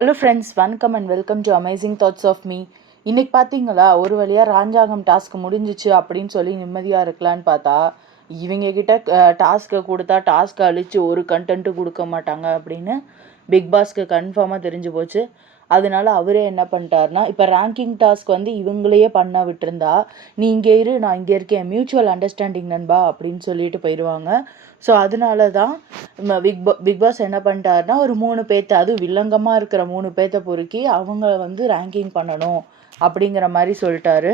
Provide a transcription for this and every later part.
Hello friends, வணக்கம் and welcome to amazing thoughts of me. இன்னைக்கு பார்த்தீங்களா, ஒரு வழியாக ராஞ்சாங்கம் டாஸ்க் முடிஞ்சிச்சு அப்படின்னு சொல்லி நிம்மதியாக இருக்கலான்னு பார்த்தா, இவங்க கிட்ட டாஸ்க்கை கொடுத்தா டாஸ்க்கை அழித்து ஒரு கண்டென்ட்டு கொடுக்க மாட்டாங்க அப்படின்னு பிக் பாஸ்க்கு கன்ஃபார்மாக தெரிஞ்சு போச்சு. அதனால அவரே என்ன பண்ணிட்டாருனா, இப்போ ரேங்கிங் டாஸ்க் வந்து இவங்களையே பண்ண விட்டுருந்தா, நீ இங்கே இரு, நான் இங்கே இருக்கேன், மியூச்சுவல் அண்டர்ஸ்டாண்டிங் நண்பா அப்படின்னு சொல்லிட்டு போயிடுவாங்க. ஸோ அதனால தான் பிக் பாஸ் என்ன பண்ணிட்டாருனா, ஒரு 3 பேர்த்த, அதுவும் வில்லங்கமாக இருக்கிற 3 பேர்த்த பொறுக்கி அவங்க வந்து ரேங்கிங் பண்ணணும் அப்படிங்கிற மாதிரி சொல்லிட்டாரு.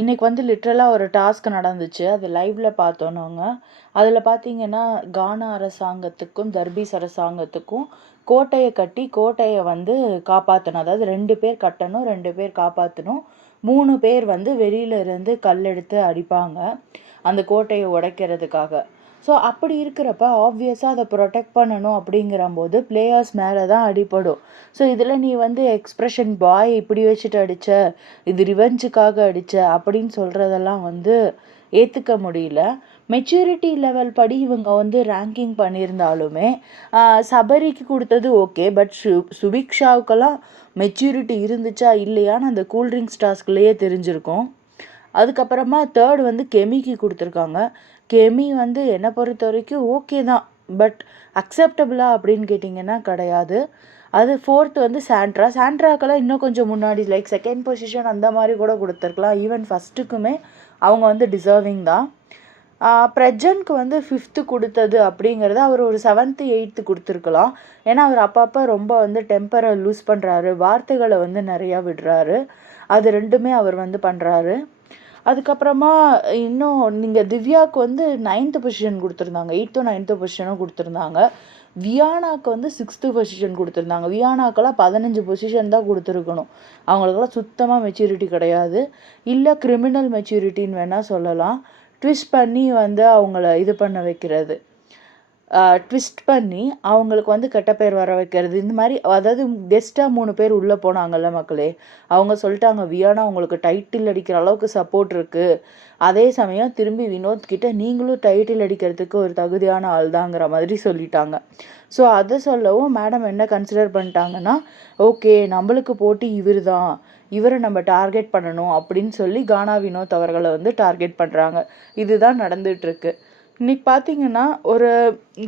இன்றைக்கி வந்து லிட்ரலாக ஒரு டாஸ்க் நடந்துச்சு, அது லைவில் பார்த்தோம் நாங்கள். அதில் பார்த்தீங்கன்னா, கானா அரசாங்கத்துக்கும் தர்பீஸ் அரசாங்கத்துக்கும் கோட்டையை கட்டி கோட்டையை வந்து காப்பாற்றணும். அதாவது 2 பேர் கட்டணும், 2 பேர் காப்பாற்றணும், 3 பேர் வந்து வெளியில இருந்து கல் எடுத்து அடிப்பாங்க அந்த கோட்டையை உடைக்கிறதுக்காக. ஸோ அப்படி இருக்கிறப்ப ஆப்வியஸாக அதை ப்ரொடெக்ட் பண்ணணும் அப்படிங்கிறம்போது பிளேயர்ஸ் மேலே தான் அடிபடும். ஸோ இதில் நீ வந்து எக்ஸ்ப்ரெஷன் பாய் இப்படி வச்சுட்டு அடித்த, இது ரிவெஞ்சுக்காக அடித்த அப்படின்னு சொல்கிறதெல்லாம் வந்து ஏற்றுக்க முடியல. மெச்சூரிட்டி லெவல் படி இவங்க வந்து ரேங்கிங் பண்ணியிருந்தாலுமே சபரிக்கு கொடுத்தது ஓகே, பட் சுபிக்ஷாவுக்கெல்லாம் மெச்சூரிட்டி இருந்துச்சா இல்லையான்னு அந்த கூல்ட்ரிங்க்ஸ் டாஸ்க்லேயே தெரிஞ்சிருக்கும். அதுக்கப்புறமா தேர்ட் வந்து கெமிக்கு கொடுத்துருக்காங்க. கெமி வந்து என்னை பொறுத்த வரைக்கும் ஓகே தான், பட் அக்செப்டபுளா அப்படின்னு கேட்டிங்கன்னா கிடையாது. அது ஃபோர்த் வந்து சாண்ட்ராக்கெல்லாம் இன்னும் கொஞ்சம் முன்னாடி லைக் செகண்ட் பொசிஷன் அந்த மாதிரி கூட கொடுத்துருக்கலாம். ஈவன் ஃபஸ்ட்டுக்குமே அவங்க வந்து டிசர்விங் தான். பிரஜனுக்கு வந்து 5th கொடுத்தது அப்படிங்கிறது அவர் ஒரு 7th 8th கொடுத்துருக்கலாம். ஏன்னா அவர் அப்பப்போ ரொம்ப வந்து டெம்பரை லூஸ் பண்ணுறாரு, வார்த்தைகளை வந்து நிறையா விடுறாரு. அது ரெண்டுமே அவர் வந்து பண்ணுறாரு. அதுக்கப்புறமா இன்னும் நீங்கள் திவ்யாவுக்கு வந்து 9th பொசிஷன் கொடுத்துருந்தாங்க, 8th 9th பொசிஷனும் கொடுத்துருந்தாங்க. வியானாக்கு வந்து 6th பொசிஷன் கொடுத்துருந்தாங்க. வியானாக்கெல்லாம் 15 பொசிஷன் தான் கொடுத்துருக்கணும். அவங்களுக்கெல்லாம் சுத்தமாக மெச்சூரிட்டி கிடையாது. இல்லை கிரிமினல் மெச்சூரிட்டின்னு வேணால் சொல்லலாம். ட்விஸ்ட் பண்ணி வந்து அவங்கள இது பண்ண வைக்கிறது, ட்விஸ்ட் பண்ணி அவங்களுக்கு வந்து கெட்ட பேர் வர வைக்கிறது, இந்த மாதிரி. அதாவது கெஸ்ட்டாக 3 பேர் உள்ளே போனாங்கல்ல மக்களே, அவங்க சொல்லிட்டாங்க வியானா உங்களுக்கு டைட்டில் அடிக்கிற அளவுக்கு சப்போர்ட் இருக்குது, அதே சமயம் திரும்பி வினோத் கிட்ட நீங்களும் டைட்டில் அடிக்கிறதுக்கு ஒரு தகுதியான ஆள் தாங்கிற மாதிரி சொல்லிட்டாங்க. ஸோ அதை சொல்லவும் மேடம் என்ன கன்சிடர் பண்ணிட்டாங்கன்னா, ஓகே நம்மளுக்கு போட்டி இவர் தான், இவரை நம்ம டார்கெட் பண்ணணும் அப்படின்னு சொல்லி கானா வினோத் அவர்களை வந்து டார்கெட் பண்ணுறாங்க. இதுதான் நடந்துகிட்ருக்கு. இன்னைக்கு பார்த்தீங்கன்னா, ஒரு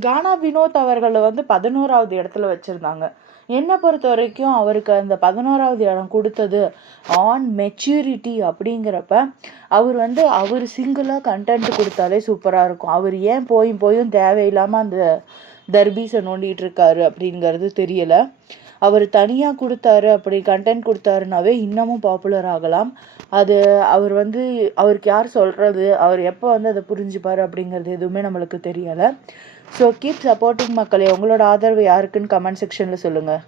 கானா வினோத் அவர்களை வந்து 11வது இடத்துல வச்சுருந்தாங்க. என்னை பொறுத்த வரைக்கும் அவருக்கு அந்த 11வது இடம் கொடுத்தது ஆன் மெச்சூரிட்டி அப்படிங்கிறப்ப, அவர் வந்து அவர் சிங்கிளாக கண்டென்ட் கொடுத்தாலே சூப்பராக இருக்கும். அவர் ஏன் போயும் தேவையில்லாமல் அந்த தர்பீஸை நோண்டிகிட்டு இருக்காரு அப்படிங்கிறது தெரியலை. அவர் தனியாக கொடுத்தாரு, அப்படி கண்டென்ட் கொடுத்தாருனாவே இன்னமும் பாப்புலர் ஆகலாம். அது அவர் வந்து அவருக்கு யார் சொல்கிறது, அவர் எப்போ வந்து அதை புரிஞ்சுப்பார் அப்படிங்கிறது எதுவுமே நம்மளுக்கு தெரியலை. ஸோ கீப் சப்போர்ட்டிங் மக்களே. உங்களோட ஆதரவு யாருக்குன்னு கமெண்ட் செக்ஷனில் சொல்லுங்கள்.